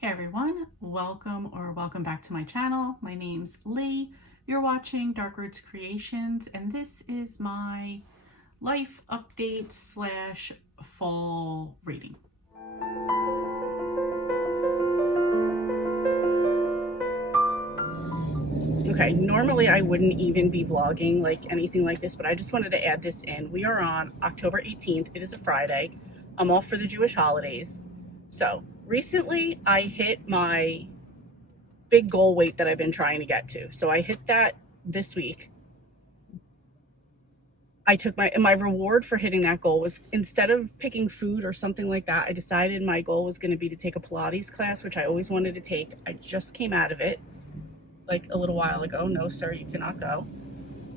Hey everyone, welcome back to my channel. My name's Lee. You're watching Dark Roots Creations, and this is my life update slash fall reading. Okay, normally I wouldn't even be vlogging like anything like this, but I just wanted to add this in. We are on October 18th. It is a Friday. I'm off for the Jewish holidays. So recently I hit my big goal weight that I've been trying to get to. So I hit that this week. I took my reward for hitting that goal was, instead of picking food or something like that, I decided my goal was going to be to take a Pilates class, which I always wanted to take. I just came out of it like a little while ago. No, sir, you cannot go.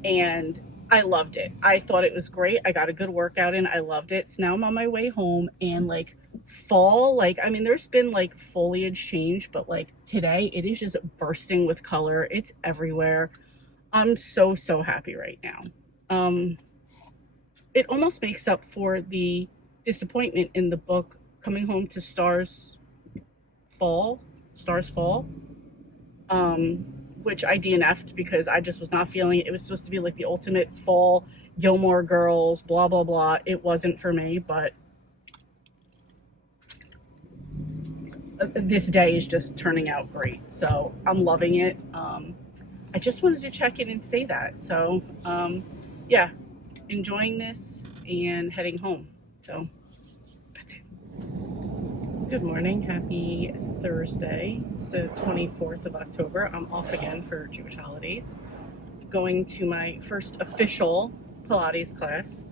And I loved it. I thought it was great. I got a good workout in. I loved it. So now I'm on my way home, and like fall, like, I mean, there's been like foliage change, but like today it is just bursting with color. It's everywhere. I'm so happy right now. It almost makes up for the disappointment in the book Coming Home to Stars Fall, which I DNF'd because I just was not feeling it. It was supposed to be like the ultimate fall Gilmore Girls, blah, blah, blah. It wasn't for me, but this day is just turning out great. So I'm loving it. I just wanted to check in and say that. So yeah, enjoying this and heading home. So that's it. Good morning. Happy Thursday. It's the 24th of October. I'm off again for Jewish holidays. Going to my first official Pilates class.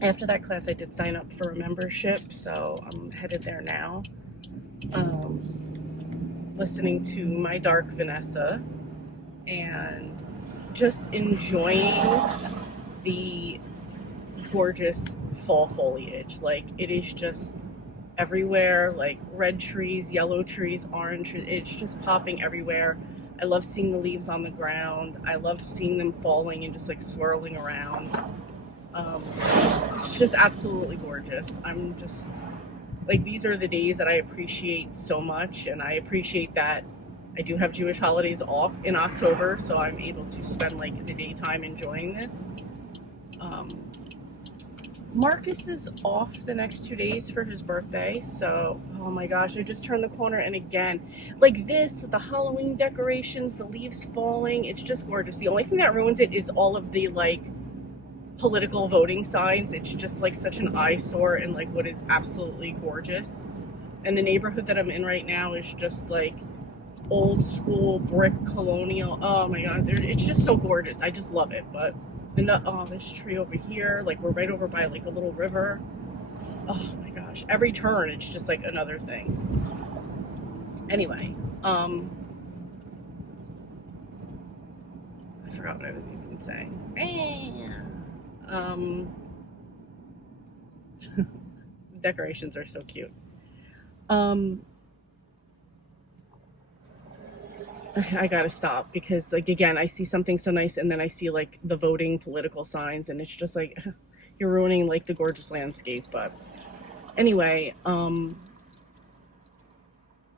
After that class, I did sign up for a membership, so I'm headed there now. Listening to my dark Vanessa and just enjoying the gorgeous fall foliage. Like, it is just everywhere, like red trees, yellow trees, orange. It's just popping everywhere. I love seeing the leaves on the ground. I love seeing them falling and just like swirling around. It's just absolutely gorgeous. I'm just like, these are the days that I appreciate so much, and I appreciate that I do have Jewish holidays off in October, so I'm able to spend like the daytime enjoying this. Marcus is off the next 2 days for his birthday, so oh my gosh, I just turned the corner, and again, like this with the Halloween decorations, the leaves falling, it's just gorgeous. The only thing that ruins it is all of the like political voting signs. It's just like such an eyesore and like what is absolutely gorgeous. And the neighborhood that I'm in right now is just like old school brick colonial. Oh my god, it's just so gorgeous. I just love it. But and this tree over here, like we're right over by like a little river. Oh my gosh, every turn it's just like another thing. Anyway, I forgot what I was even saying. Decorations are so cute. I gotta stop because, like, again, I see something so nice and then I see like the voting political signs, and it's just like you're ruining like the gorgeous landscape. But anyway,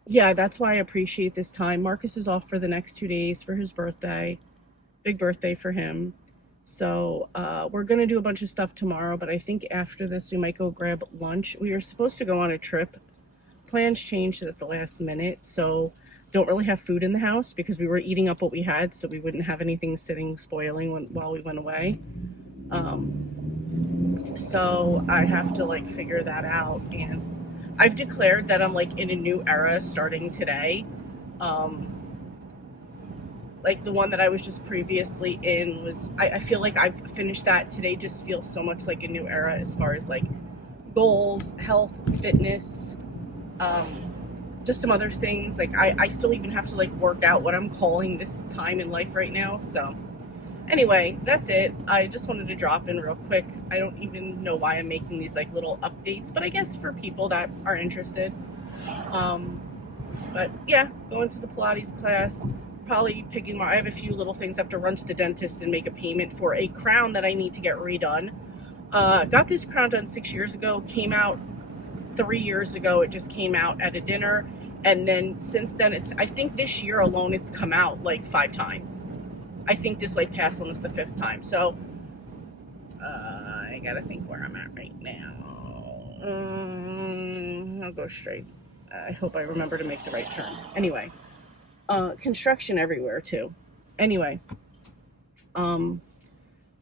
yeah, that's why I appreciate this time. Marcus is off for the next 2 days for his birthday. Big birthday for him. So we're gonna do a bunch of stuff tomorrow, but I think after this we might go grab lunch. We were supposed to go on a trip. Plans changed at the last minute, so don't really have food in the house because we were eating up what we had, so we wouldn't have anything sitting spoiling while we went away. So I have to like figure that out, and I've declared that I'm like in a new era starting today. Like the one that I was just previously in was, I feel like I've finished that. Today just feels so much like a new era as far as like goals, health, fitness, just some other things. Like I still even have to like work out what I'm calling this time in life right now. So anyway, that's it. I just wanted to drop in real quick. I don't even know why I'm making these like little updates, but I guess for people that are interested. But yeah, going to the Pilates class. Probably picking more. I have a few little things. I have to run to the dentist and make a payment for a crown that I need to get redone. Got this crown done 6 years ago. Came out 3 years ago, it just came out at a dinner. And then since then, I think this year alone, it's come out like 5 times. I think this like past one is the 5th time. So I gotta think where I'm at right now. I'll go straight. I hope I remember to make the right turn. Anyway, construction everywhere too. Anyway,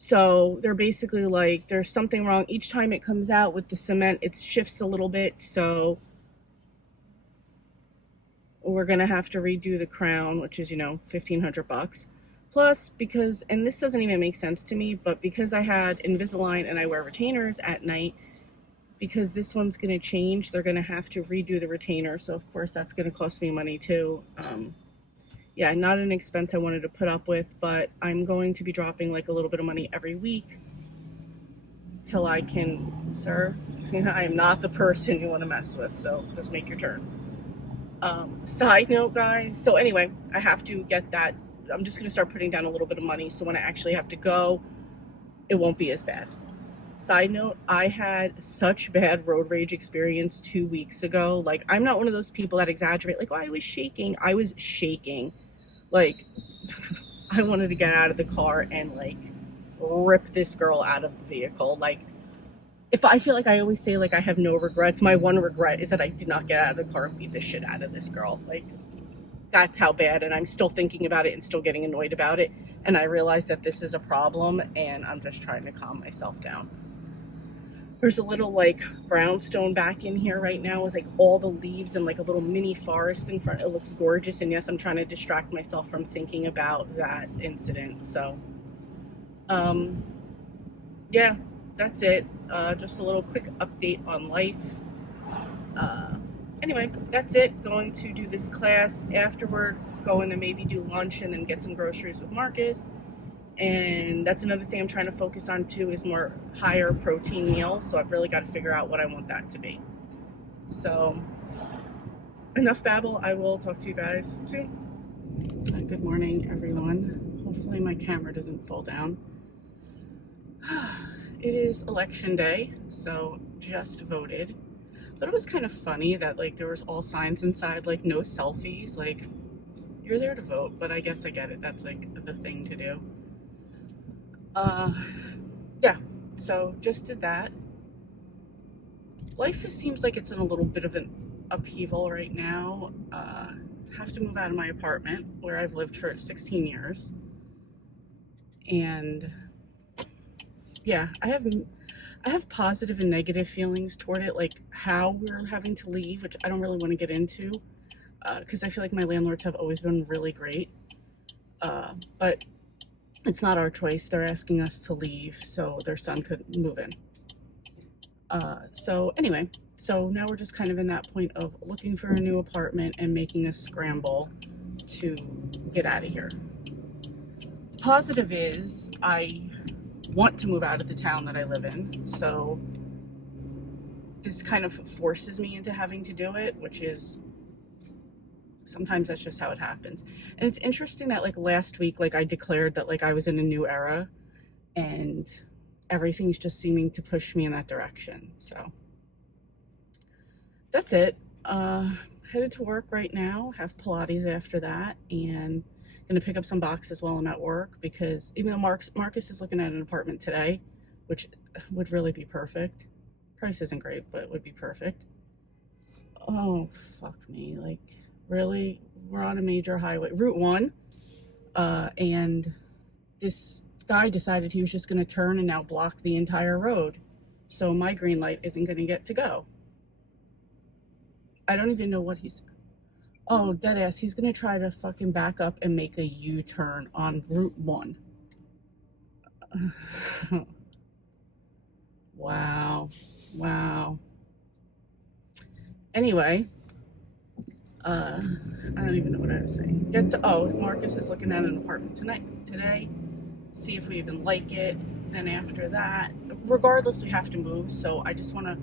so they're basically like, there's something wrong. Each time it comes out with the cement, it shifts a little bit. So we're going to have to redo the crown, which is, $1,500. Plus, because, and this doesn't even make sense to me, but because I had Invisalign and I wear retainers at night, because this one's going to change, they're going to have to redo the retainer. So of course that's going to cost me money too. Yeah, not an expense I wanted to put up with, but I'm going to be dropping like a little bit of money every week till I can, sir, I am not the person you want to mess with, so just make your turn. Side note, guys, so anyway, I have to get that. I'm just going to start putting down a little bit of money, so when I actually have to go, it won't be as bad. Side note, I had such bad road rage experience 2 weeks ago. Like, I'm not one of those people that exaggerate, like, oh, I was shaking. I was shaking. Like, I wanted to get out of the car and, like, rip this girl out of the vehicle. Like, if I feel like I always say, like, I have no regrets, my one regret is that I did not get out of the car and beat the shit out of this girl. Like, that's how bad, and I'm still thinking about it and still getting annoyed about it. And I realize that this is a problem, and I'm just trying to calm myself down. There's a little, like, brownstone back in here right now with, like, all the leaves and, like, a little mini forest in front. It looks gorgeous, and yes, I'm trying to distract myself from thinking about that incident. So, yeah, that's it. Just a little quick update on life. Anyway, that's it. Going to do this class. Afterward, going to maybe do lunch and then get some groceries with Marcus. And that's another thing I'm trying to focus on too, is more higher protein meals. So I've really got to figure out what I want that to be. So enough babble. I will talk to you guys soon. Good morning, everyone. Hopefully my camera doesn't fall down. It is election day, so just voted. But it was kind of funny that, like, there was all signs inside, like, no selfies. Like, you're there to vote, but I guess I get it. That's, like, the thing to do. Yeah, so just did that. Life just seems like it's in a little bit of an upheaval right now. Have to move out of my apartment where I've lived for 16 years. And yeah, I have positive and negative feelings toward it, like how we're having to leave, which I don't really want to get into, because I feel like my landlords have always been really great. But it's not our choice. They're asking us to leave so their son could move in. So anyway, so now we're just kind of in that point of looking for a new apartment and making a scramble to get out of here. The positive is I want to move out of the town that I live in, so this kind of forces me into having to do it, which is sometimes that's just how it happens. And it's interesting that, like, last week, like, I declared that, like, I was in a new era, and everything's just seeming to push me in that direction. So that's it. Headed to work right now, have Pilates after that, and gonna pick up some boxes while I'm at work, because even though Marcus is looking at an apartment today, which would really be perfect. Price isn't great, but it would be perfect. Oh, fuck me. Like, really? We're on a major highway, Route 1, and this guy decided he was just going to turn and now block the entire road. So my green light isn't going to get to go. I don't even know what he's... Oh, deadass, he's going to try to fucking back up and make a U-turn on Route 1. Wow. Anyway, I don't even know what I was saying. Marcus is looking at an apartment today. See if we even like it. Then after that, regardless, we have to move. So I just want to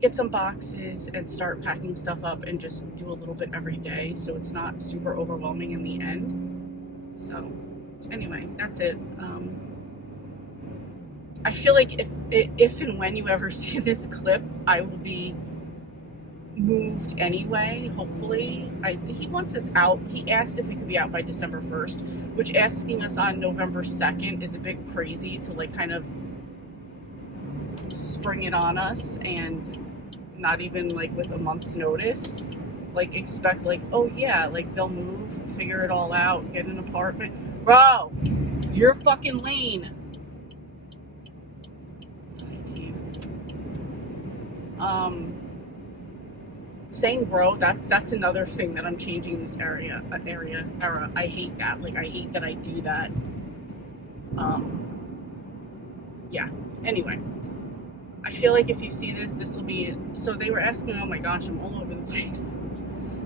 get some boxes and start packing stuff up and just do a little bit every day, so it's not super overwhelming in the end. So anyway, that's it. I feel like if and when you ever see this clip, I will be moved anyway, hopefully. He wants us out. He asked if we could be out by December 1st, which asking us on November 2nd is a bit crazy to like kind of spring it on us and not even like with a month's notice. Like expect like, oh yeah, like they'll move, figure it all out, get an apartment. Bro, your fucking lane. Thank you. Saying bro, that's another thing that I'm changing in this era. I hate that. Like I hate that I do that. Yeah. Anyway, I feel like if you see this, this will be. So they were asking. Oh my gosh, I'm all over the place.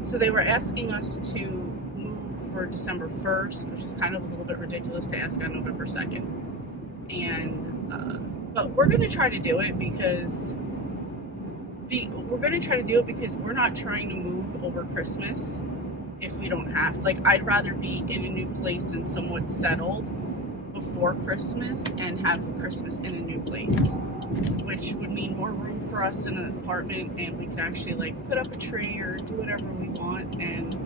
So they were asking us to move for December 1st, which is kind of a little bit ridiculous to ask on November 2nd. And but we're gonna try to do it because we're not trying to move over Christmas if we don't have. Like, I'd rather be in a new place and somewhat settled before Christmas and have Christmas in a new place, which would mean more room for us in an apartment, and we could actually like put up a tree or do whatever we want. And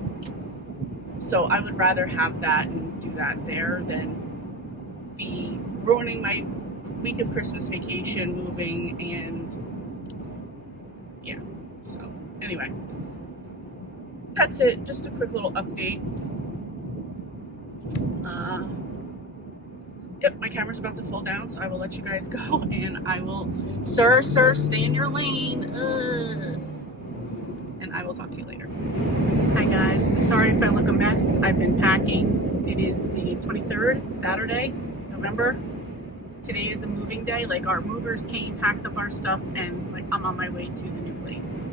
so I would rather have that and do that there than be ruining my week of Christmas vacation moving. And yeah, so anyway, that's it. Just a quick little update. Yep, my camera's about to fall down, so I will let you guys go, and I will, sir, stay in your lane, and I will talk to you later. Hi guys, sorry if I look a mess. I've been packing. It is the 23rd, Saturday, November. Today is a moving day. Like, our movers came, packed up our stuff, and like I'm on my way to the new place.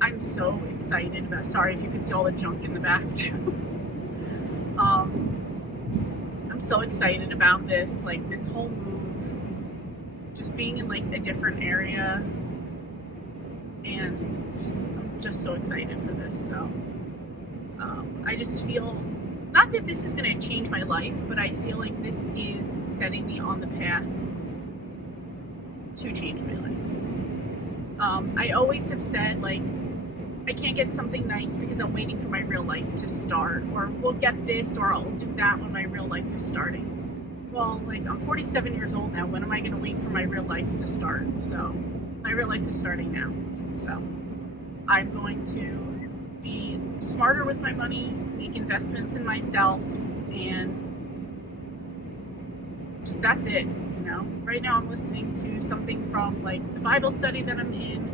I'm so excited about. Sorry if you can see all the junk in the back too. I'm so excited about this, like this whole move, just being in like a different area, and I'm just so excited for this. So I just feel, not that this is going to change my life, but I feel like this is setting me on the path to change my life. I always have said, like, I can't get something nice because I'm waiting for my real life to start, or we'll get this, or I'll do that when my real life is starting. Well, like, I'm 47 years old now. When am I going to wait for my real life to start? So my real life is starting now. So I'm going to be smarter with my money, make investments in myself, and just, that's it. You know, right now I'm listening to something from like the Bible study that I'm in,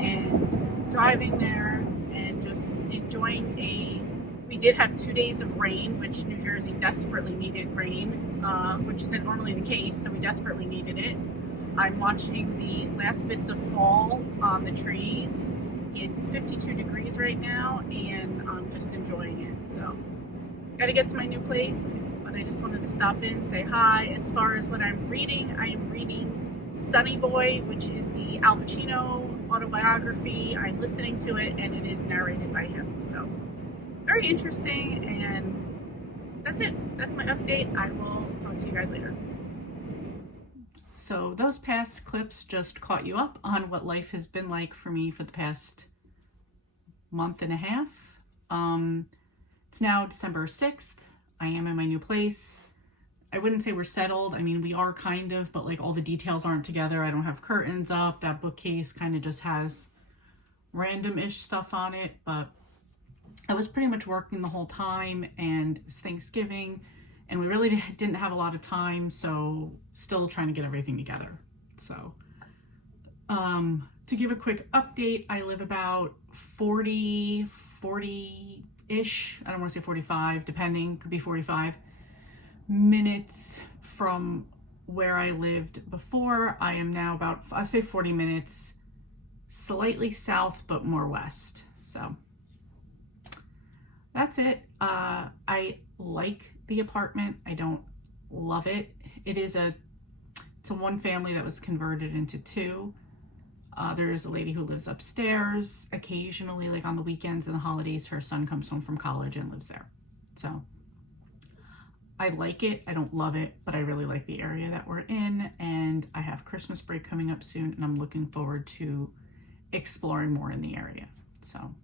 and driving there and just enjoying we did have 2 days of rain, which New Jersey desperately needed rain, which isn't normally the case, so we desperately needed it. I'm watching the last bits of fall on the trees. It's 52 degrees right now, and I'm just enjoying it. So gotta get to my new place, but I just wanted to stop in, say hi. As far as what I'm reading, I am reading Sonny Boy, which is the Al Pacino autobiography. I'm listening to it, and it is narrated by him. So very interesting, and that's it. That's my update. I will talk to you guys later. So those past clips just caught you up on what life has been like for me for the past month and a half. It's now December 6th. I am in my new place. I wouldn't say we're settled. I mean, we are kind of, but like all the details aren't together. I don't have curtains up. That bookcase kind of just has random-ish stuff on it, but I was pretty much working the whole time, and it was Thanksgiving, and we really didn't have a lot of time, so still trying to get everything together. So to give a quick update, I live about 40-ish, I don't want to say 45, depending, could be 45 minutes from where I lived before. I am now about, I say 40 minutes, slightly south, but more west. So that's it. I like the apartment. I don't love it. It's a one family that was converted into two. There's a lady who lives upstairs. Occasionally, like on the weekends and the holidays, her son comes home from college and lives there. So I like it. I don't love it, but I really like the area that we're in, and I have Christmas break coming up soon, and I'm looking forward to exploring more in the area. So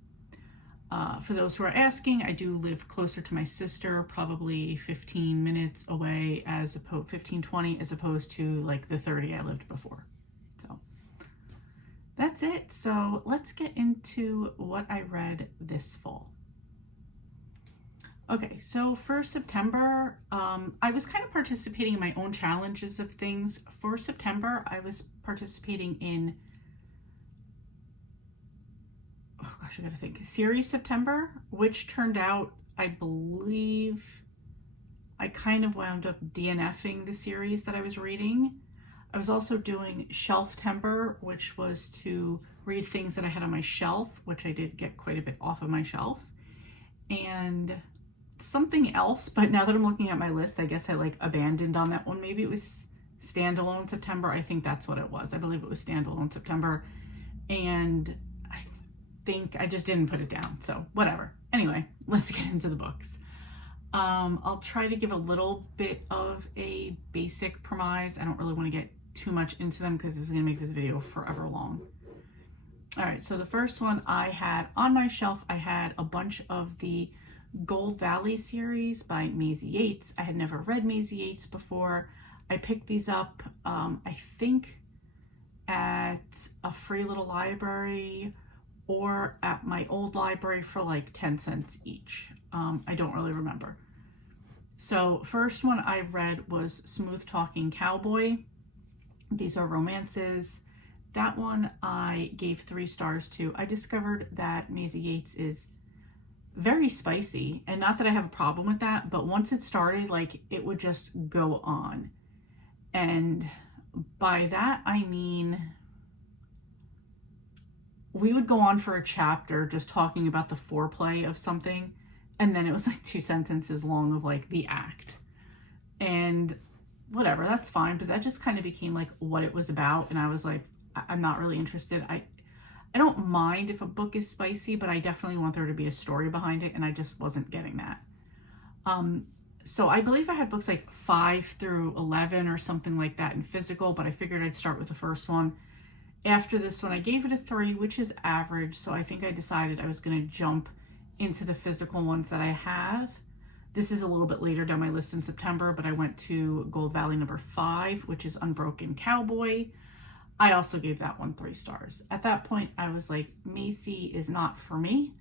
for those who are asking, I do live closer to my sister, probably 15 minutes away, as opposed 15-20, as opposed to like the 30 I lived before. So that's it. So let's get into what I read this fall. Okay, so for September, I was kind of participating in my own challenges of things. For September, I was participating in, oh gosh, I gotta think, series September, which turned out, I believe, I kind of wound up DNFing the series that I was reading. I was also doing Shelftember, which was to read things that I had on my shelf, which I did get quite a bit off of my shelf. And something else, but now that I'm looking at my list, I guess I like abandoned on that one. Maybe it was Standalone September. I think that's what it was. I believe it was Standalone September. And I think I just didn't put it down. So whatever. Anyway, let's get into the books. I'll try to give a little bit of a basic premise. I don't really want to get too much into them because this is going to make this video forever long. All right, so the first one I had on my shelf, I had a bunch of the Gold Valley series by Maisie Yates. I had never read Maisie Yates before. I picked these up, I think, at a free little library or at my old library for like 10 cents each. I don't really remember. So first one I read was Smooth Talking Cowboy. These are romances. That one I gave 3 stars to. I discovered that Maisie Yates is very spicy, and not that I have a problem with that, but once it started, like, it would just go on. And by that I mean we would go on for a chapter just talking about the foreplay of something, and then it was like 2 sentences long of like the act. And whatever, that's fine, but that just kind of became like what it was about, and I was like, I'm not really interested. I don't mind if a book is spicy, but I definitely want there to be a story behind it, and I just wasn't getting that. So I believe I had books like 5 through 11 or something like that in physical, but I figured I'd start with the first one. After this one, I gave it a 3, which is average, so I think I decided I was going to jump into the physical ones that I have. This is a little bit later down my list in September, but I went to Gold Valley number 5, which is Unbroken Cowboy. I also gave that one 3 stars. At that point, I was like, Macy is not for me,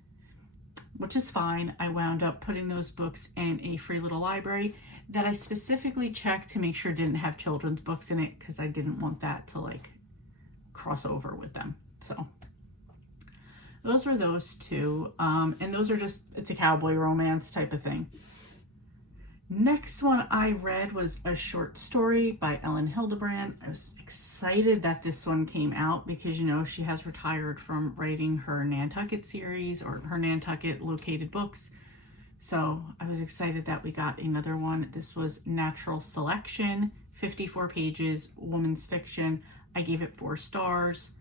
which is fine. I wound up putting those books in a free little library that I specifically checked to make sure didn't have children's books in it, because I didn't want that to like cross over with them. So those were those 2. And those are just, it's a cowboy romance type of thing. Next one I read was a short story by Ellen Hildebrand. I was excited that this one came out because, you know, she has retired from writing her Nantucket series or her Nantucket located books. So I was excited that we got another one. This was Natural Selection, 54 pages, woman's fiction. I gave it 4 stars.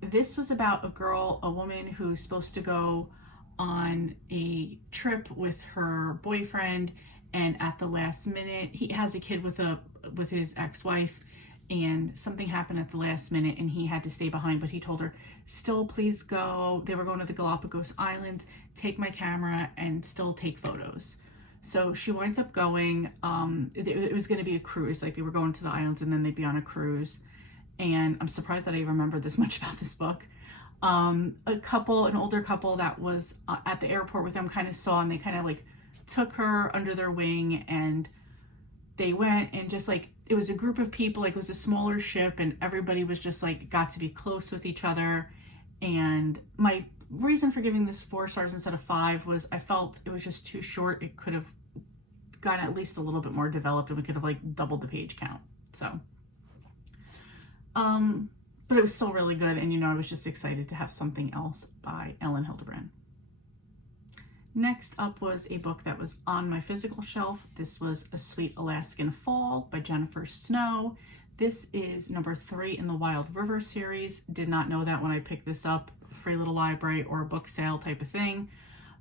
This was about a woman who's supposed to go on a trip with her boyfriend, and at the last minute, he has a kid with his ex-wife, and something happened at the last minute and he had to stay behind, but he told her, still please go. They were going to the Galapagos Islands, take my camera and still take photos. So she winds up going. It was going to be a cruise, like they were going to the islands and then they'd be on a cruise. And I'm surprised that I remember this much about this book. An older couple that was at the airport with them kind of saw, and they kind of like took her under their wing, and they went, and just like, it was a group of people, like it was a smaller ship, and everybody was just like got to be close with each other. And my reason for giving this 4 stars instead of 5 was I felt it was just too short. It could have gotten at least a little bit more developed, and we could have like doubled the page count. So but it was still really good, and you know, I was just excited to have something else by Ellen Hildebrand. Next up was a book that was on my physical shelf. This was A Sweet Alaskan Fall by Jennifer Snow. This is number 3 in the Wild River series. Did not know that when I picked this up, free little library or a book sale type of thing.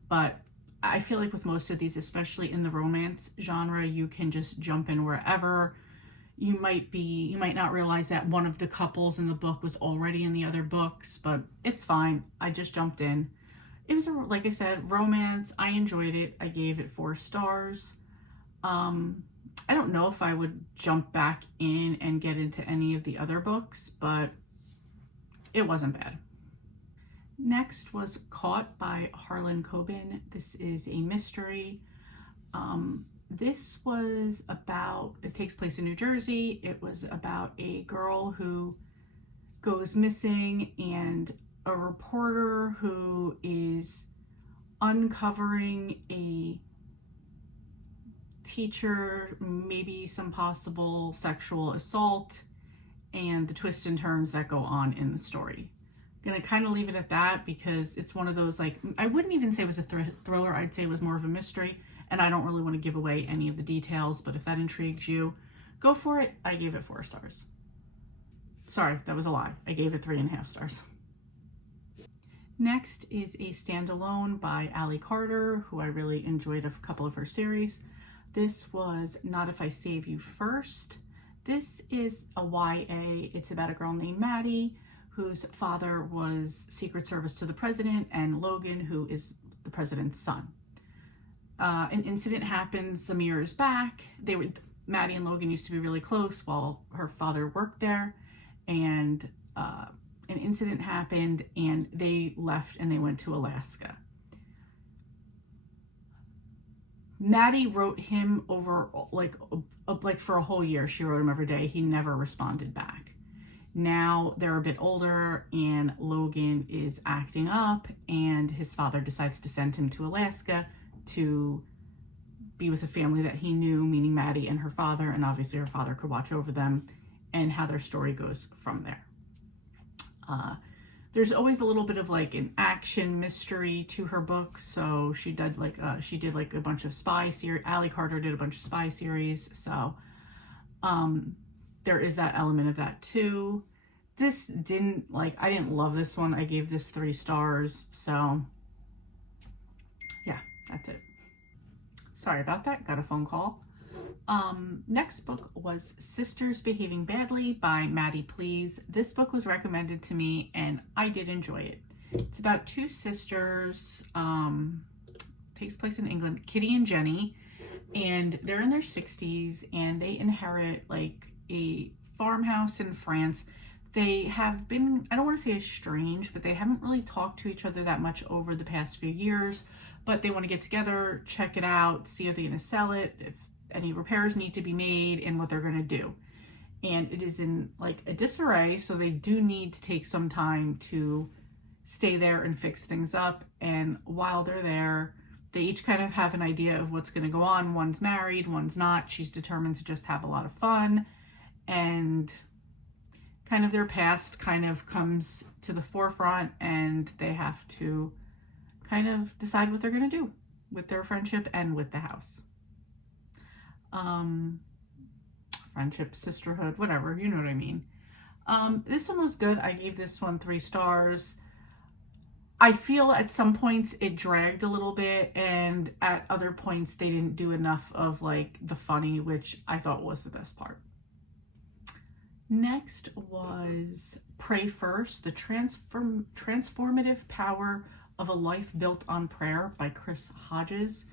But I feel like with most of these, especially in the romance genre, you can just jump in wherever. you might not realize that one of the couples in the book was already in the other books, but it's fine. I just jumped in. It was, like I said, romance. I enjoyed it. I gave it 4 stars. I don't know if I would jump back in and get into any of the other books, but it wasn't bad. Next was Caught by Harlan Coben. This is a mystery. This was about, it takes place in New Jersey. It was about a girl who goes missing and a reporter who is uncovering a teacher, maybe some possible sexual assault, and the twists and turns that go on in the story. I'm gonna kind of leave it at that because it's one of those, like, I wouldn't even say it was a thriller. I'd say it was more of a mystery, and I don't really want to give away any of the details, but if that intrigues you, go for it. I gave it 4 stars. Sorry, that was a lie. I gave it 3.5 stars. Next is a Standalone by Ali Carter, who I really enjoyed a couple of her series. This was Not If I Save You First. This is a YA. It's about a girl named Maddie, whose father was Secret Service to the president, and Logan, who is the president's son. An incident happens some years back. Maddie and Logan used to be really close while her father worked there, and an incident happened and they left and they went to Alaska. Maddie wrote him over like for a whole year. She wrote him every day. He never responded back. Now they're a bit older and Logan is acting up, and his father decides to send him to Alaska to be with a family that he knew, meaning Maddie and her father, and obviously her father could watch over them, and how their story goes from there. There's always a little bit of like an action mystery to her books. So she did like a bunch of spy series. Ali Carter did a bunch of spy series. So there is that element of that too. I didn't love this one. I gave this 3 stars. So yeah, that's it. Sorry about that. Got a phone call. Next book was Sisters Behaving Badly by Maddie Please. This book was recommended to me and I did enjoy it. It's about 2 sisters, takes place in England, Kitty and Jenny, and they're in their 60s and they inherit like a farmhouse in France. They have been, I don't want to say estranged, but they haven't really talked to each other that much over the past few years, but they want to get together, check it out, see if they're going to sell it, if any repairs need to be made, and what they're going to do. And it is in like a disarray, so they do need to take some time to stay there and fix things up. And while they're there, they each kind of have an idea of what's going to go on. One's married, one's not. She's determined to just have a lot of fun, and kind of their past kind of comes to the forefront, and they have to kind of decide what they're going to do with their friendship and with the house. Friendship, sisterhood, whatever, you know what I mean. This one was good. I gave this one 3 stars. I feel at some points it dragged a little bit, and at other points they didn't do enough of like the funny, which I thought was the best part. Next was Pray First, The Transformative Power of a Life Built on Prayer by Chris Hodges.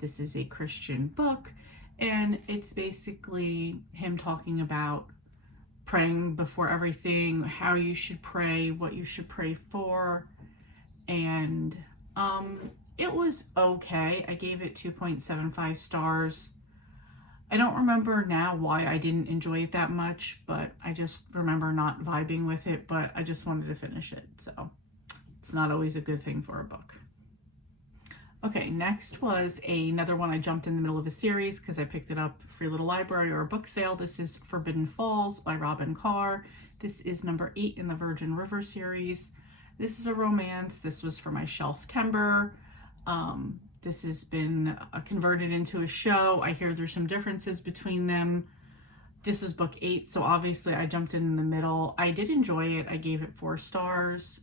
This is a Christian book, and it's basically him talking about praying before everything, how you should pray, what you should pray for, and it was okay. I gave it 2.75 stars. I don't remember now why I didn't enjoy it that much, but I just remember not vibing with it, but I just wanted to finish it, so it's not always a good thing for a book. Okay, next was another one I jumped in the middle of a series because I picked it up free little library or a book sale. This is Forbidden Falls by Robin Carr. This is number 8 in the Virgin River series. This is a romance. This was for my Shelftember. This has been converted into a show. I hear there's some differences between them. This is book 8, so obviously I jumped in the middle. I did enjoy it. I gave it 4 stars.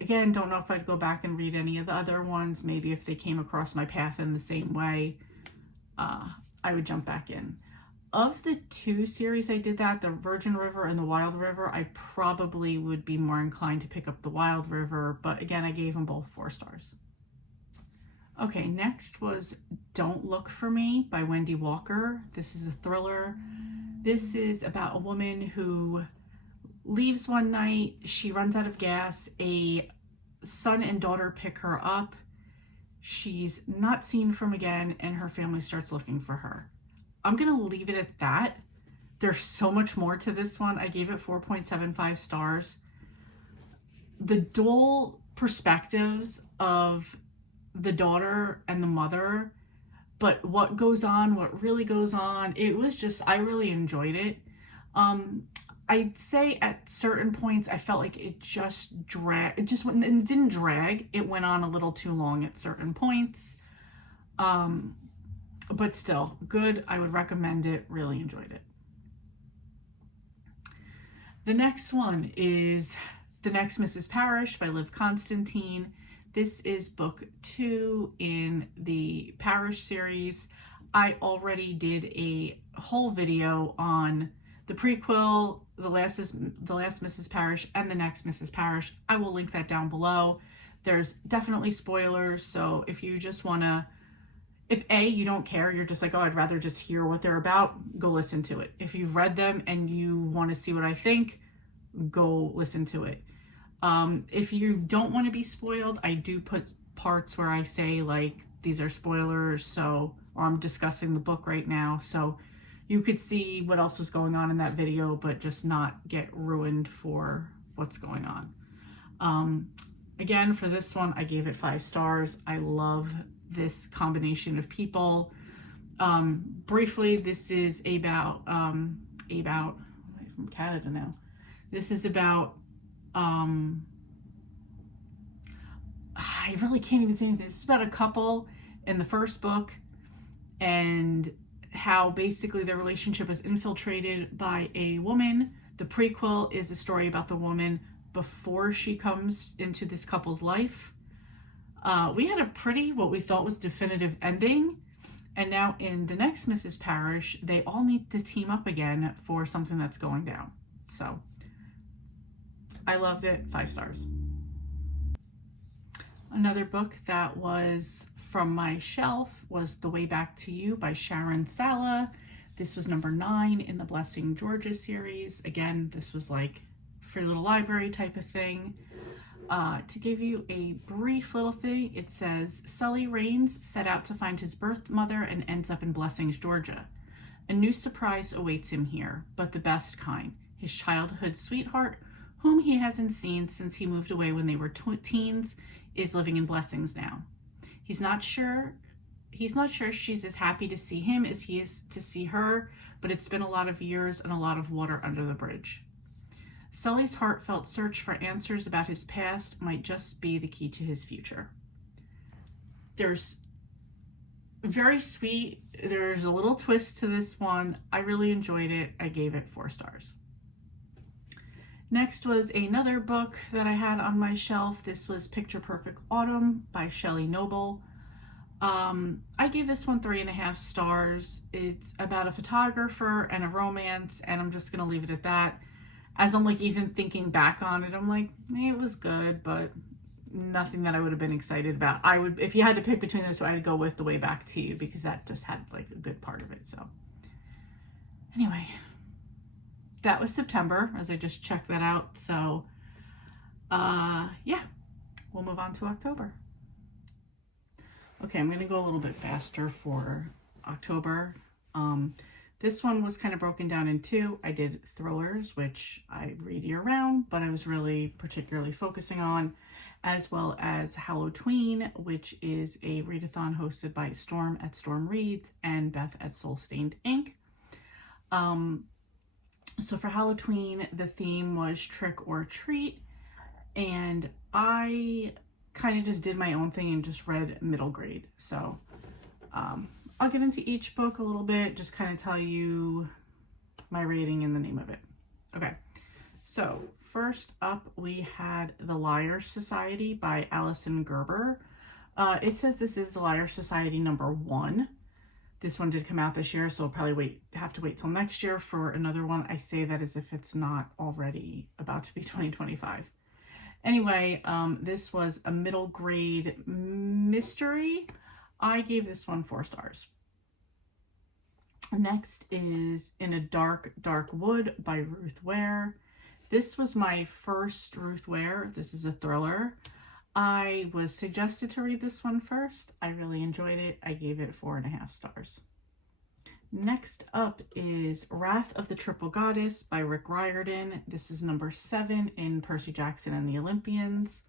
Again, don't know if I'd go back and read any of the other ones. Maybe if they came across my path in the same way, I would jump back in. Of the two series I did that, the Virgin River and the Wild River, I probably would be more inclined to pick up the Wild River, but again, I gave them both 4 stars. Okay, next was Don't Look for Me by Wendy Walker. This is a thriller. This is about a woman who leaves one night, she runs out of gas, a son and daughter pick her up, she's not seen from again, and her family starts looking for her. I'm gonna leave it at that. There's so much more to this one. I gave it 4.75 stars. The dual perspectives of the daughter and the mother, but what goes on, what really goes on, it was just, I really enjoyed it. I'd say at certain points I felt like it just dragged, it didn't drag, it went on a little too long at certain points. But still good. I would recommend it. Really enjoyed it. The next one is The Next Mrs. Parrish by Liv Constantine. This is book 2 in the Parrish series. I already did a whole video on the prequel, The Last Mrs. Parrish, and The Next Mrs. Parrish. I will link that down below. There's definitely spoilers, so if you just want to, if A, you don't care, you're just like, oh, I'd rather just hear what they're about, go listen to it. If you've read them and you want to see what I think, go listen to it. If you don't want to be spoiled, I do put parts where I say, like, these are spoilers, so, or I'm discussing the book right now, so you could see what else was going on in that video, but just not get ruined for what's going on. Again, for this one, I gave it 5 stars. I love this combination of people. Briefly, this is about I'm from Canada now. This is about I really can't even say anything. This is about a couple in the first book and how basically their relationship was infiltrated by a woman. The prequel is a story about the woman before she comes into this couple's life. We had a pretty, what we thought was definitive ending. And now in The Next Mrs. Parrish, they all need to team up again for something that's going down. So I loved it, 5 stars. Another book that was from my shelf was The Way Back to You by Sharon Sala. This was number 9 in the Blessing Georgia series. Again, this was like free little library type of thing. To give you a brief little thing, it says, Sully Raines set out to find his birth mother and ends up in Blessings, Georgia. A new surprise awaits him here, but the best kind. His childhood sweetheart, whom he hasn't seen since he moved away when they were teens, is living in Blessings now. He's not sure she's as happy to see him as he is to see her, but it's been a lot of years and a lot of water under the bridge. Sully's heartfelt search for answers about his past might just be the key to his future. There's very sweet, there's a little twist to this one. I really enjoyed it. I gave it 4 stars. Next was another book that I had on my shelf. This was Picture Perfect Autumn by Shelley Noble. I gave this one 3.5 stars. It's about a photographer and a romance, and I'm just going to leave it at that. As I'm like even thinking back on it, I'm like, it was good, but nothing that I would have been excited about. I would, if you had to pick between those two, I'd go with The Way Back to You because that just had like a good part of it. So anyway, that was September as I just checked that out. So yeah, we'll move on to October. Okay, I'm going to go a little bit faster for October. This one was kind of broken down in 2. I did thrillers, which I read year round, but I was really particularly focusing on, as well as Hallowtween, which is a readathon hosted by Storm at Storm Reads and Beth at Soul Stained Ink. So for Hallowtween, the theme was trick or treat, and I kind of just did my own thing and just read middle grade. So I'll get into each book a little bit, just kind of tell you my rating and the name of it. Okay, so first up we had The Liar Society by Alison Gerber. It says this is The Liar Society number 1. This one did come out this year, so I'll probably have to wait till next year for another one. I say that as if it's not already about to be 2025. Anyway, this was a middle grade mystery. I gave this one 4 stars. Next is In a Dark, Dark Wood by Ruth Ware. This was my first Ruth Ware. This is a thriller. I was suggested to read this one first. I really enjoyed it. I gave it 4.5 stars. Next up is Wrath of the Triple Goddess by Rick Riordan. This is number 7 in Percy Jackson and the Olympians.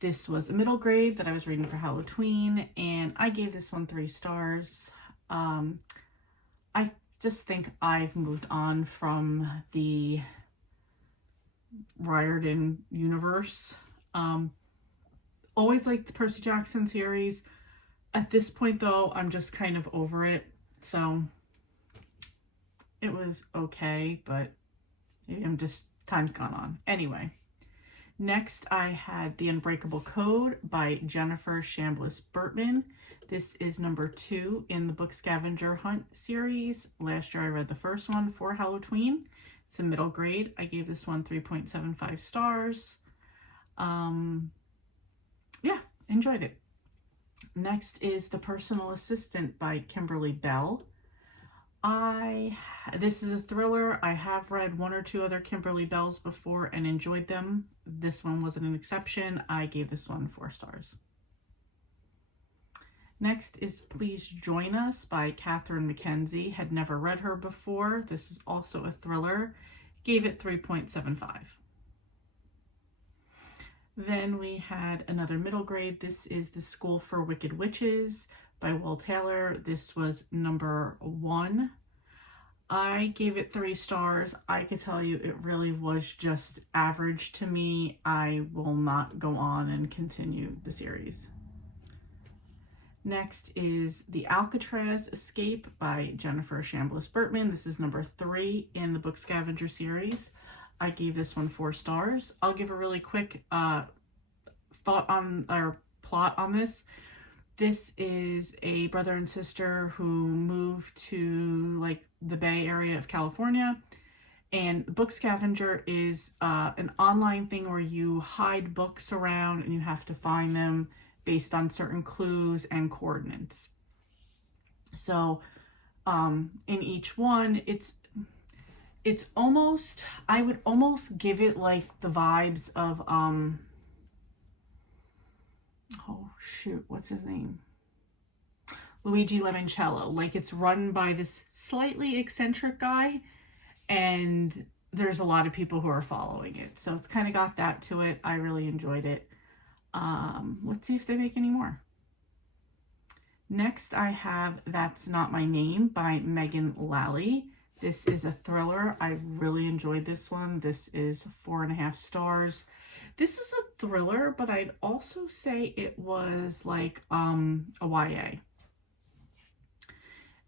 This was a middle grade that I was reading for Hallowtween, and I gave this one 3 stars. I just think I've moved on from the Riordan universe. Always liked the Percy Jackson series. At this point, though, I'm just kind of over it. So it was okay, but I'm just, time's gone on. Anyway, next I had The Unbreakable Code by Jennifer Chambliss Bertman. This is number 2 in the Book Scavenger Hunt series. Last year I read the first one for Hallowtween. It's a middle grade. I gave this one 3.75 stars. Yeah, enjoyed it. Next is The Personal Assistant by Kimberly Bell. This is a thriller. I have read 1 or 2 other Kimberly Bells before and enjoyed them. This one wasn't an exception. I gave this one 4 stars. Next is Please Join Us by Catherine McKenzie. Had never read her before. This is also a thriller. Gave it 3.75. Then we had another middle grade. This is The School for Wicked Witches by Will Taylor. This was number 1. I gave it 3 stars. I could tell you it really was just average to me. I will not go on and continue the series. Next is The Alcatraz Escape by Jennifer Chambliss Bertman. This is number 3 in the Book Scavenger series. I gave this one 4 stars. I'll give a really quick plot on this. This is a brother and sister who moved to like the Bay Area of California, and Book Scavenger is an online thing where you hide books around and you have to find them based on certain clues and coordinates. So in each one, it's almost, I would almost give it like the vibes of oh shoot, what's his name? Luigi Limoncello. Like, it's run by this slightly eccentric guy, and there's a lot of people who are following it. So it's kind of got that to it. I really enjoyed it. Let's see if they make any more. Next, I have That's Not My Name by Megan Lally. This is a thriller. I really enjoyed this one. This is 4.5 stars. This is a thriller, but I'd also say it was like a YA.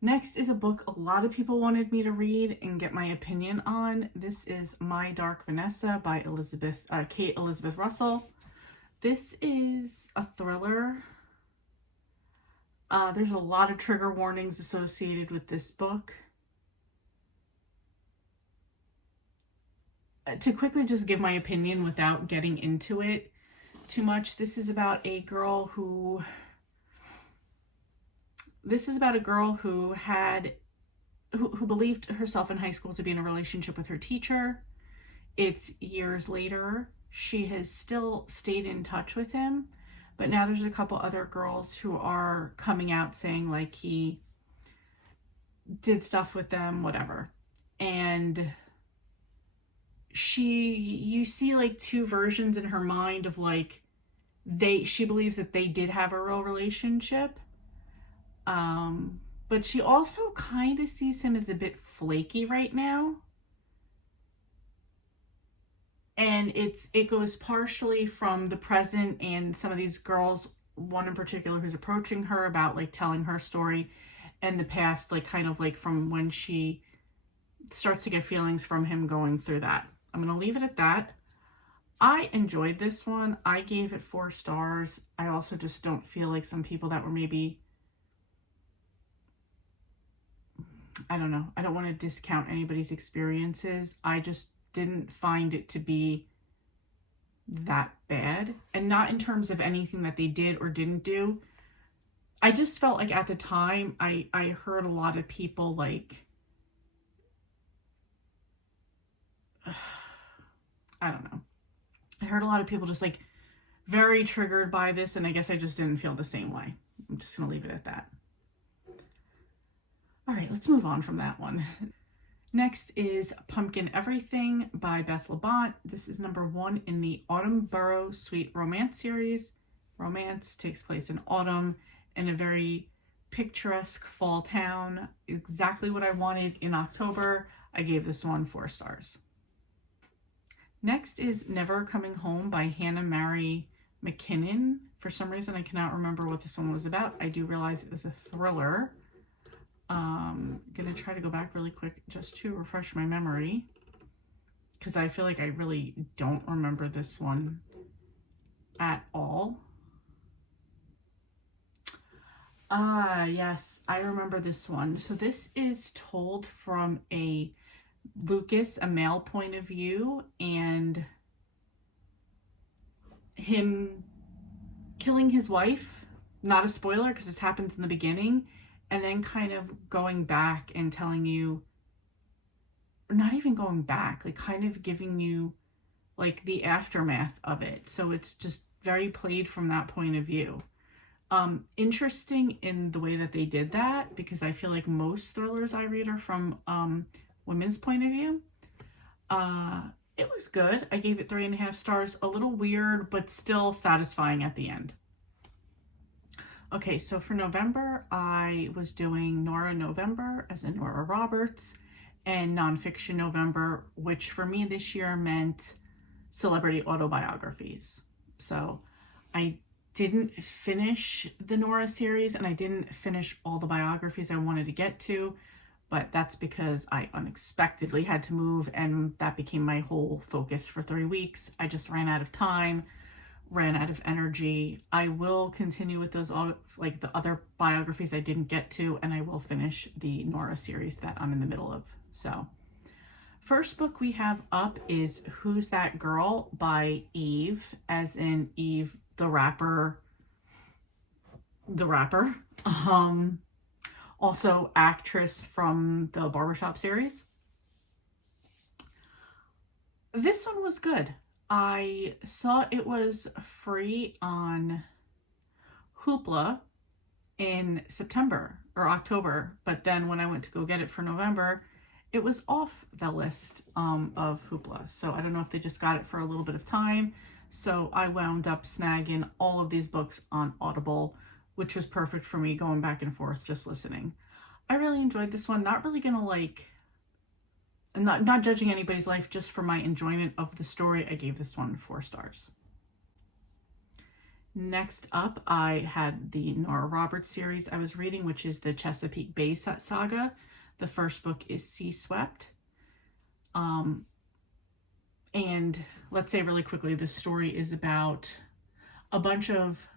Next is a book a lot of people wanted me to read and get my opinion on. This is My Dark Vanessa by Kate Elizabeth Russell. This is a thriller. There's a lot of trigger warnings associated with this book. To quickly just give my opinion without getting into it too much, this is about a girl who believed herself in high school to be in a relationship with her teacher. It's years later. She has still stayed in touch with him, but now there's a couple other girls who are coming out saying like he did stuff with them, whatever. And you see like 2 versions in her mind of like she believes that they did have a real relationship, but she also kind of sees him as a bit flaky right now. And it goes partially from the present and some of these girls, one in particular who's approaching her about like telling her story, and the past, like kind of like from when she starts to get feelings from him going through that. I'm going to leave it at that. I enjoyed this one. I gave it 4 stars. I also just don't feel like some people that were maybe I don't know. I don't want to discount anybody's experiences. I just didn't find it to be that bad. And not in terms of anything that they did or didn't do. I just felt like at the time I heard a lot of people like, I don't know. I heard a lot of people just like very triggered by this, and I guess I just didn't feel the same way. I'm just going to leave it at that. All right, let's move on from that one. Next is Pumpkin Everything by Beth Labonte. This is number 1 in the Autumn Burrow Sweet Romance series. Romance takes place in autumn in a very picturesque fall town. Exactly what I wanted in October. I gave this one 4 stars. Next is Never Coming Home by Hannah Mary McKinnon. For some reason, I cannot remember what this one was about. I do realize it was a thriller. Gonna try to go back really quick just to refresh my memory, because I feel like I really don't remember this one at all. Yes, I remember this one. So this is told from a male point of view, and him killing his wife. Not a spoiler because this happens in the beginning, and then kind of going back and telling you, or not even going back, like kind of giving you like the aftermath of it. So it's just very played from that point of view. Interesting in the way that they did that, because I feel like most thrillers I read are from women's point of view. It was good. I gave it 3.5 stars. A little weird, but still satisfying at the end. Okay, so for November, I was doing Nora November, as in Nora Roberts, and Nonfiction November, which for me this year meant celebrity autobiographies. So I didn't finish the Nora series, and I didn't finish all the biographies I wanted to get to, but that's because I unexpectedly had to move, and that became my whole focus for 3 weeks. I just ran out of time, ran out of energy. I will continue with those, like the other biographies I didn't get to, and I will finish the Nora series that I'm in the middle of. So first book we have up is Who's That Girl by Eve, as in Eve the rapper. Also actress from the Barbershop series. This one was good. I saw it was free on Hoopla in September or October, but then when I went to go get it for November, it was off the list of Hoopla. So I don't know if they just got it for a little bit of time. So I wound up snagging all of these books on Audible, which was perfect for me going back and forth just listening. I really enjoyed this one. Not really gonna not judging anybody's life, just for my enjoyment of the story, I gave this one 4 stars. Next up, I had the Nora Roberts series I was reading, which is the Chesapeake Bay saga. The first book is Sea Swept. And let's say really quickly, the story is about a bunch of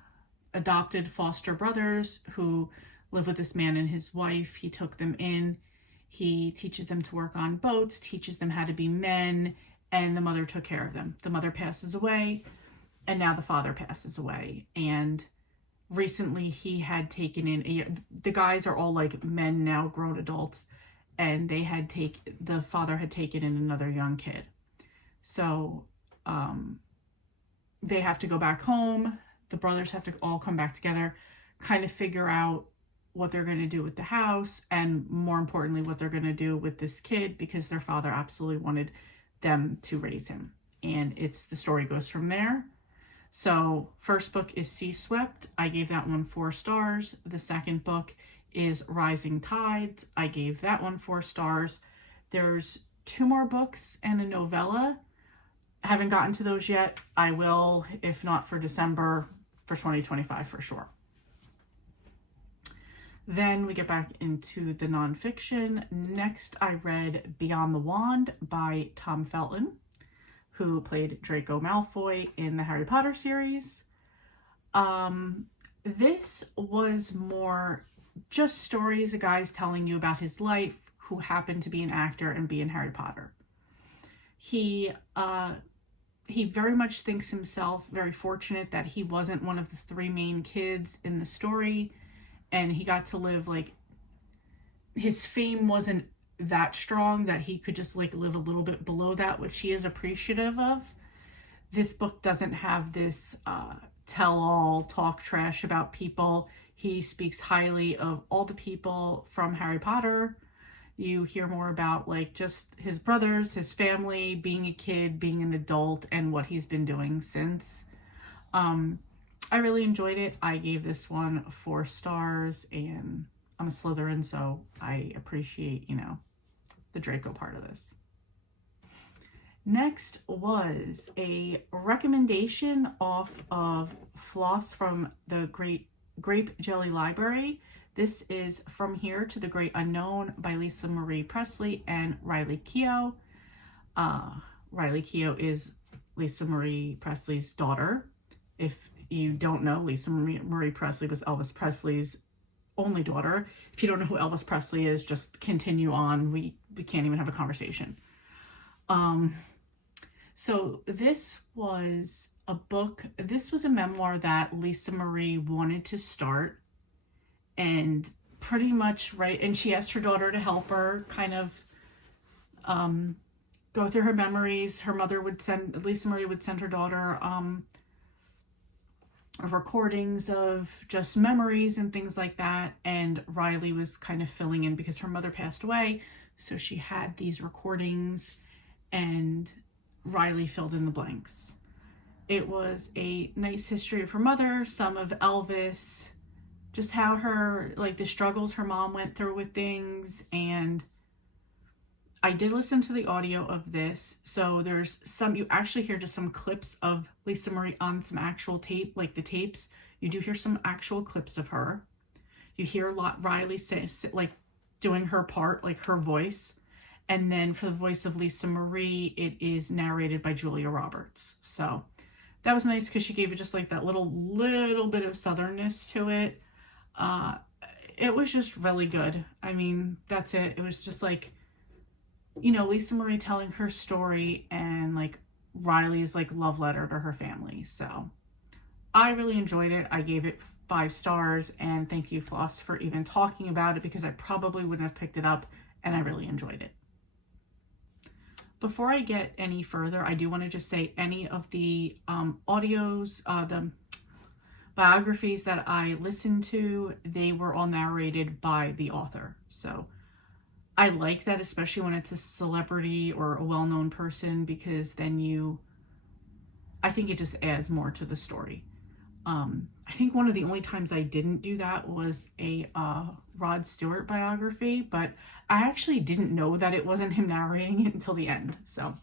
adopted foster brothers who live with this man and his wife. He took them in. He teaches them to work on boats, teaches them how to be men, and the mother took care of them. The mother passes away, and now the father passes away. And recently he had taken in, the guys are all like men now, grown adults, and the father had taken in another young kid. So they have to go back home. The brothers have to all come back together, kind of figure out what they're going to do with the house, and more importantly, what they're going to do with this kid, because their father absolutely wanted them to raise him. And the story goes from there. So first book is Sea Swept. I gave that one 4 stars. The second book is Rising Tides. I gave that one 4 stars. There's 2 more books and a novella. I haven't gotten to those yet. I will, if not for December, for 2025 for sure. Then we get back into the nonfiction. Next, I read Beyond the Wand by Tom Felton, who played Draco Malfoy in the Harry Potter series. This was more just stories, a guy's telling you about his life, who happened to be an actor and be in Harry Potter. He very much thinks himself very fortunate that he wasn't one of the three main kids in the story, and he got to live, like, his fame wasn't that strong that he could just like live a little bit below that, which he is appreciative of. This book doesn't have this tell-all, talk trash about people. He speaks highly of all the people from Harry Potter. You hear more about like just his brothers, his family, being a kid, being an adult, and what he's been doing since. I really enjoyed it. I gave this one 4 stars, and I'm a Slytherin, so I appreciate, you know, the Draco part of this. Next was a recommendation off of Floss from the Grape Jelly Library. This is From Here to the Great Unknown by Lisa Marie Presley and Riley Keough. Riley Keough is Lisa Marie Presley's daughter. If you don't know, Lisa Marie Presley was Elvis Presley's only daughter. If you don't know who Elvis Presley is, just continue on. We can't even have a conversation. So this was a book. This was a memoir that Lisa Marie wanted to start, and pretty much and she asked her daughter to help her kind of go through her memories. Lisa Marie would send her daughter recordings of just memories and things like that, and Riley was kind of filling in because her mother passed away, so she had these recordings and Riley filled in the blanks. It was a nice history of her mother, some of Elvis, just how her, like, the struggles her mom went through with things. And I did listen to the audio of this, so there's you actually hear just some clips of Lisa Marie on some actual tape, like the tapes. You do hear some actual clips of her. You hear a lot Riley say, like, doing her part, like her voice. And then for the voice of Lisa Marie, it is narrated by Julia Roberts. So that was nice because she gave it just like that little bit of southernness to it. It was just really good. I mean, that's it. It was just like, you know, Lisa Marie telling her story and like Riley's like love letter to her family. So I really enjoyed it. I gave it 5 stars, and thank you, Floss, for even talking about it, because I probably wouldn't have picked it up, and I really enjoyed it. Before I get any further, I do want to just say any of the audios, the biographies that I listened to, they were all narrated by the author. So I like that, especially when it's a celebrity or a well-known person, because then I think it just adds more to the story. I think one of the only times I didn't do that was a Rod Stewart biography, but I actually didn't know that it wasn't him narrating it until the end. So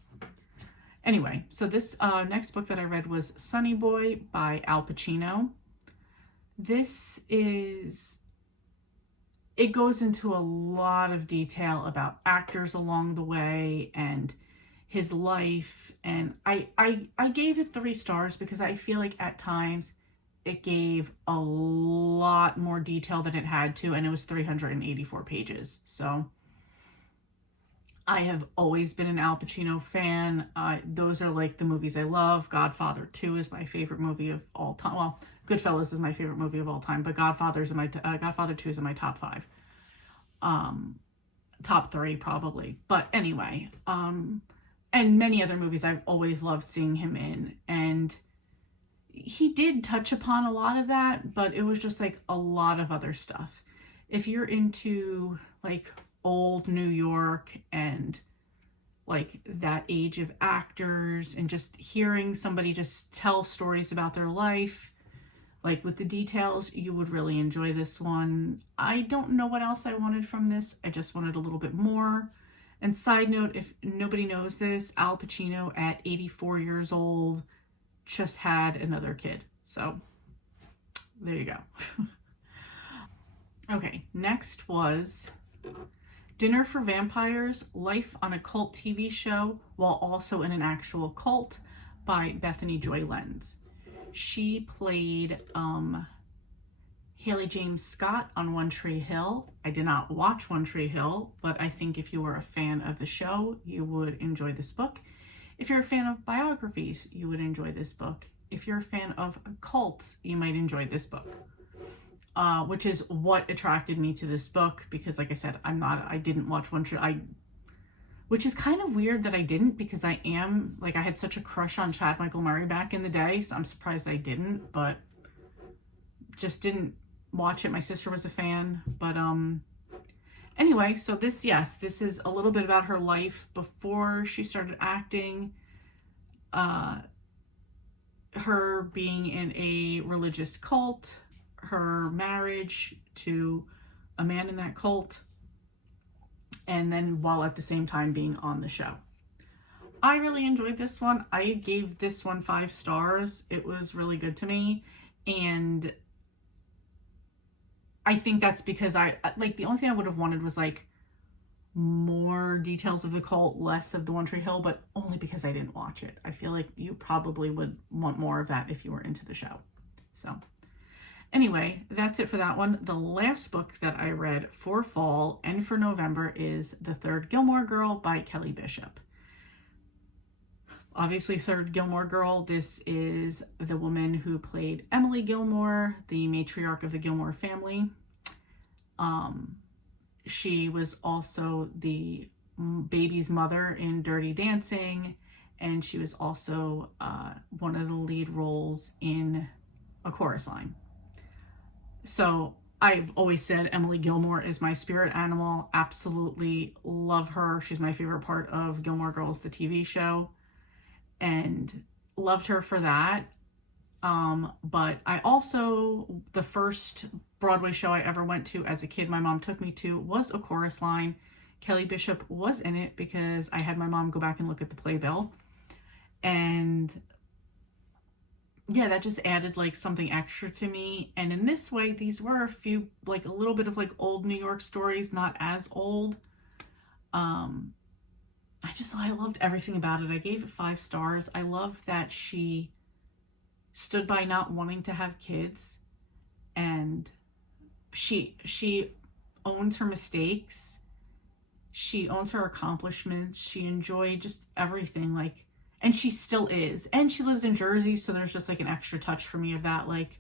anyway, so this next book that I read was Sonny Boy by Al Pacino. It goes into a lot of detail about actors along the way and his life, and I gave it 3 stars because I feel like at times it gave a lot more detail than it had to, and it was 384 pages. So I have always been an Al Pacino fan. Those are like the movies I love. Godfather 2 is my favorite movie of all time. Well, Goodfellas is my favorite movie of all time, but Godfather 2 is in my top 5. Top 3 probably. But anyway, and many other movies I've always loved seeing him in, and he did touch upon a lot of that, but it was just like a lot of other stuff. If you're into like old New York and like that age of actors and just hearing somebody just tell stories about their life, like with the details, you would really enjoy this one. I don't know what else I wanted from this. I just wanted a little bit more. And side note, if nobody knows this, Al Pacino at 84 years old just had another kid. So there you go. Okay, next was Dinner for Vampires, Life on a Cult TV Show While Also in an Actual Cult by Bethany Joy Lenz. She played Haley James Scott on One Tree Hill. I did not watch One Tree Hill, but I think if you were a fan of the show, you would enjoy this book. If you're a fan of biographies, you would enjoy this book. If you're a fan of cults, you might enjoy this book. Which is what attracted me to this book, because like I said, I didn't watch One Tree, which is kind of weird that I didn't, because I had such a crush on Chad Michael Murray back in the day, so I'm surprised I didn't, but just didn't watch it. My sister was a fan, but anyway, so this is a little bit about her life before she started acting, her being in a religious cult, her marriage to a man in that cult, and then while at the same time being on the show. I really enjoyed this one. I gave this one 5 stars. It was really good to me, and I think that's because the only thing I would have wanted was like more details of the cult, less of the One Tree Hill, but only because I didn't watch it. I feel like you probably would want more of that if you were into the show. So anyway, that's it for that one. The last book that I read for fall and for November is The Third Gilmore Girl by Kelly Bishop. Obviously, Third Gilmore Girl, this is the woman who played Emily Gilmore, the matriarch of the Gilmore family. She was also the baby's mother in Dirty Dancing, and she was also one of the lead roles in A Chorus Line. So I've always said Emily Gilmore is my spirit animal. Absolutely love her. She's my favorite part of Gilmore Girls, the TV show, and loved her for that. But I also, the first Broadway show I ever went to as a kid, my mom took me to, was A Chorus Line. Kelly Bishop was in it because I had my mom go back and look at the playbill. And yeah, that just added like something extra to me. And in this way, these were a few, like a little bit of like old New York stories, not as old. I loved everything about it. I gave it 5 stars. I love that she stood by not wanting to have kids, and she owns her mistakes. She owns her accomplishments. She enjoyed just everything, like, and she still is. And she lives in Jersey, so there's just like an extra touch for me of that, like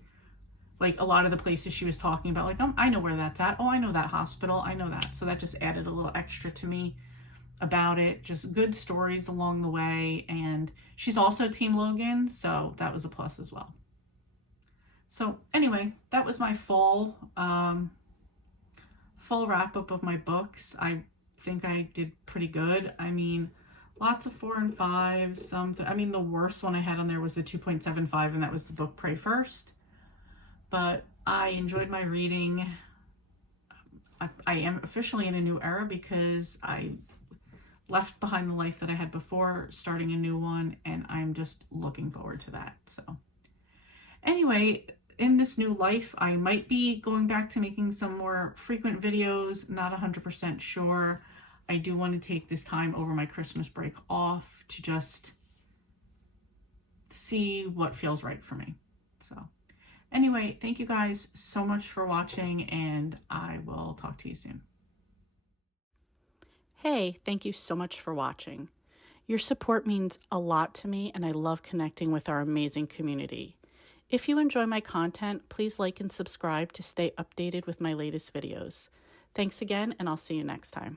a lot of the places she was talking about, like, I know where that's at. Oh, I know that hospital. I know that. So that just added a little extra to me about it. Just good stories along the way. And she's also Team Logan, so that was a plus as well. So anyway, that was my fall wrap up of my books. I think I did pretty good. I mean, lots of 4 and 5s. The worst one I had on there was the 2.75, and that was the book Pray First. But I enjoyed my reading. I am officially in a new era because I left behind the life that I had before, starting a new one, and I'm just looking forward to that. So anyway, in this new life, I might be going back to making some more frequent videos, not 100% sure. I do want to take this time over my Christmas break off to just see what feels right for me. So anyway, thank you guys so much for watching, and I will talk to you soon. Hey, thank you so much for watching. Your support means a lot to me, and I love connecting with our amazing community. If you enjoy my content, please like and subscribe to stay updated with my latest videos. Thanks again, and I'll see you next time.